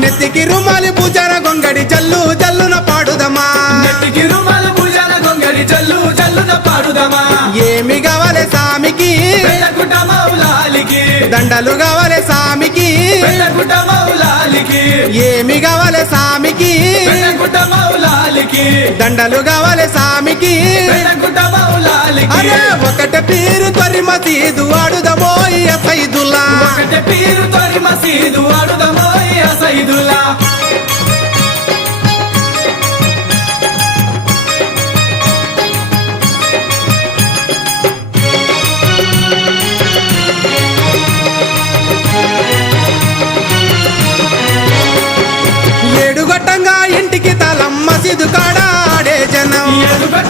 నెత్తికి రుమాలి పూజార గొంగడి జల్లు జల్లున పాడుదమా నెత్తికి రుమాలు పూజాల గొంగడి జల్లు జల్లున పాడుదమా ఏమి కావాలి సామికి పెళ్ళగుట్ట మౌలాలికి దండలు కావాలి సామికి పెళ్ళగుట్ట మౌలాలికి ఏమి కావాలి సామికి పెళ్ళగుట్ట మౌలాలికి దండలు కావాలి సామికి పెళ్ళగుట్ట మౌలాలికి అరే ఒకట పేరు త్వరి మసీదు